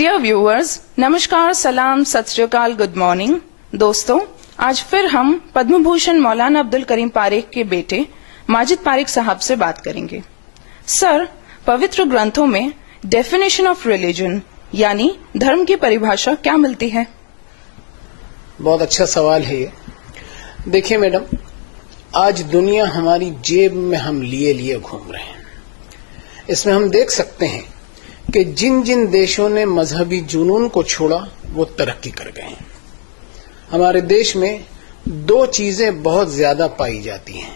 Dear viewers, नमस्कार, सलाम, सत श्री अकाल, गुड मॉर्निंग। दोस्तों, आज फिर हम पद्म भूषण मौलाना अब्दुल करीम पारेख के बेटे माजिद पारेख साहब से बात करेंगे। सर, पवित्र ग्रंथों में डेफिनेशन ऑफ रिलीजन यानी धर्म की परिभाषा क्या मिलती है? बहुत अच्छा सवाल है ये। देखिए मैडम, आज दुनिया हमारी जेब में हम लिए घूम रहे हैं। इसमें हम देख सकते हैं कि जिन जिन देशों ने मजहबी जुनून को छोड़ा वो तरक्की कर गए हैं। हमारे देश में दो चीजें बहुत ज्यादा पाई जाती हैं,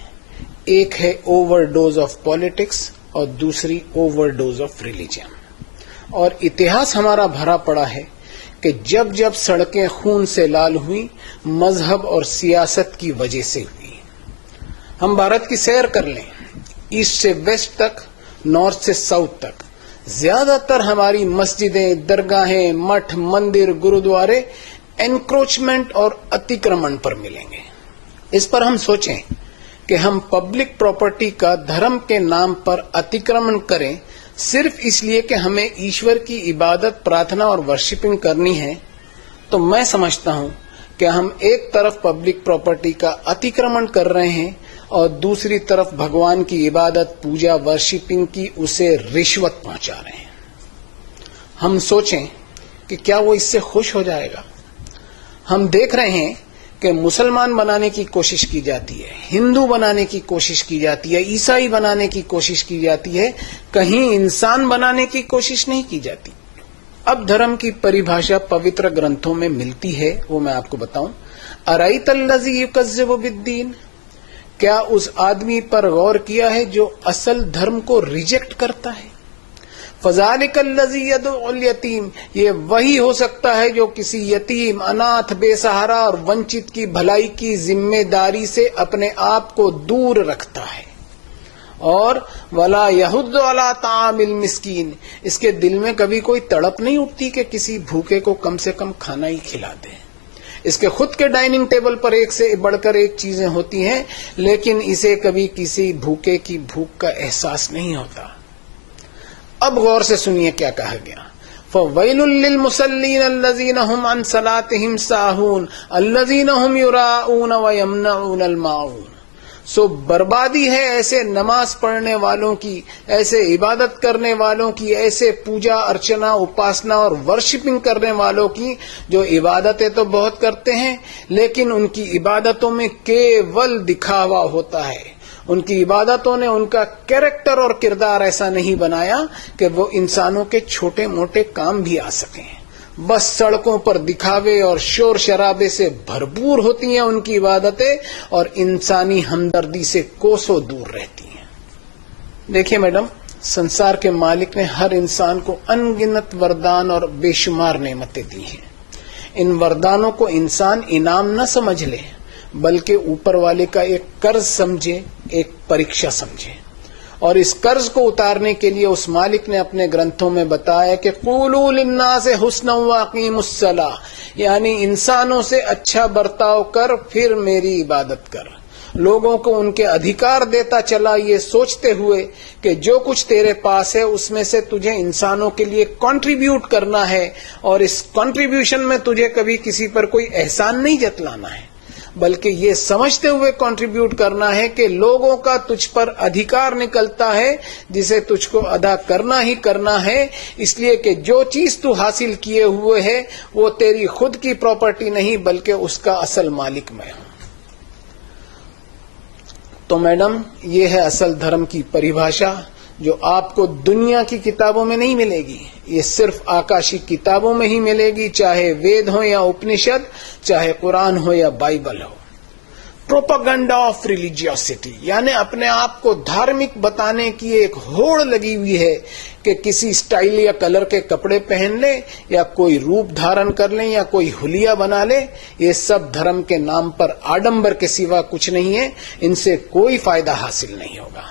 एक है ओवरडोज ऑफ पॉलिटिक्स और दूसरी ओवरडोज ऑफ रिलीजन। और इतिहास हमारा भरा पड़ा है कि जब जब सड़कें खून से लाल हुई, मजहब और सियासत की वजह से हुई। हम भारत की सैर कर लें, ईस्ट से वेस्ट तक, नॉर्थ से साउथ तक, ज्यादातर हमारी मस्जिदें, दरगाहें, मठ, मंदिर, गुरुद्वारे एनक्रोचमेंट और अतिक्रमण पर मिलेंगे। इस पर हम सोचें कि हम पब्लिक प्रॉपर्टी का धर्म के नाम पर अतिक्रमण करें सिर्फ इसलिए कि हमें ईश्वर की इबादत, प्रार्थना और वर्शिपिंग करनी है, तो मैं समझता हूं कि हम एक तरफ पब्लिक प्रॉपर्टी का अतिक्रमण कर रहे हैं और दूसरी तरफ भगवान की इबादत, पूजा, वर्शिपिंग की उसे रिश्वत पहुंचा रहे हैं। हम सोचें कि क्या वो इससे खुश हो जाएगा? हम देख रहे हैं कि मुसलमान बनाने की कोशिश की जाती है, हिंदू बनाने की कोशिश की जाती है, ईसाई बनाने की कोशिश की जाती है, कहीं इंसान बनाने की कोशिश नहीं की जाती। अब धर्म की परिभाषा पवित्र ग्रंथों में मिलती है, वो मैं आपको बताऊं। अराइतल्लज़ी युकज़्ज़िबु बिद्दीन, क्या उस आदमी पर गौर किया है जो असल धर्म को रिजेक्ट करता है? फज़ालिकल्लज़ी यदउल यतीम, ये वही हो सकता है जो किसी यतीम, अनाथ, बेसहारा और वंचित की भलाई की जिम्मेदारी से अपने आप को दूर रखता है। और वला यहुद्दु अला तामिल मिस्कीन, इसके दिल में कभी कोई तड़प नहीं उठती कि किसी भूखे को कम से कम खाना ही खिला दे। इसके खुद के डाइनिंग टेबल पर एक से बढ़कर एक चीजें होती हैं, लेकिन इसे कभी किसी भूखे की भूख का एहसास नहीं होता। अब गौर से सुनिए क्या कहा गया। फ़वैलुल लिल मुसल्लीन अल्लज़ीना हुम अन सलातिहिम साहून अल्लज़ीना हुम युराऊन व यमनऊनल माऊन। सो बर्बादी है ऐसे नमाज पढ़ने वालों की, ऐसे इबादत करने वालों की, ऐसे पूजा अर्चना, उपासना और वर्शिपिंग करने वालों की जो इबादतें तो बहुत करते हैं, लेकिन उनकी इबादतों में केवल दिखावा होता है। उनकी इबादतों ने उनका कैरेक्टर और किरदार ऐसा नहीं बनाया कि वो इंसानों के छोटे मोटे काम भी आ सकें। बस सड़कों पर दिखावे और शोर शराबे से भरपूर होती हैं उनकी इबादतें, और इंसानी हमदर्दी से कोसों दूर रहती हैं। देखिए मैडम, संसार के मालिक ने हर इंसान को अनगिनत वरदान और बेशुमार नेमतें दी हैं। इन वरदानों को इंसान इनाम न समझ ले, बल्कि ऊपर वाले का एक कर्ज समझे, एक परीक्षा समझे। और इस कर्ज को उतारने के लिए उस मालिक ने अपने ग्रंथों में बताया कि क़ूलू लिन्नास हुस्नन व अक़ीमुस्सलाह, यानी इंसानों से अच्छा बर्ताव कर, फिर मेरी इबादत कर। लोगों को उनके अधिकार देता चला, ये सोचते हुए कि जो कुछ तेरे पास है उसमें से तुझे इंसानों के लिए कंट्रीब्यूट करना है, और इस कंट्रीब्यूशन में तुझे कभी किसी पर कोई एहसान नहीं जतलाना है, बल्कि ये समझते हुए कंट्रीब्यूट करना है कि लोगों का तुझ पर अधिकार निकलता है जिसे तुझको अदा करना ही करना है, इसलिए कि जो चीज तू हासिल किए हुए है वो तेरी खुद की प्रॉपर्टी नहीं, बल्कि उसका असल मालिक मैं हूं। तो मैडम, ये है असल धर्म की परिभाषा, जो आपको दुनिया की किताबों में नहीं मिलेगी। ये सिर्फ आकाशी किताबों में ही मिलेगी, चाहे वेद हो या उपनिषद, चाहे कुरान हो या बाइबल हो। प्रोपेगेंडा ऑफ रिलीजियोसिटी, यानी अपने आप को धार्मिक बताने की एक होड़ लगी हुई है कि किसी स्टाइल या कलर के कपड़े पहन ले, या कोई रूप धारण कर ले, या कोई हुलिया बना ले। ये सब धर्म के नाम पर आडंबर के सिवा कुछ नहीं है, इनसे कोई फायदा हासिल नहीं होगा।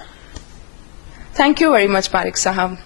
Thank you very much Parekh साहब।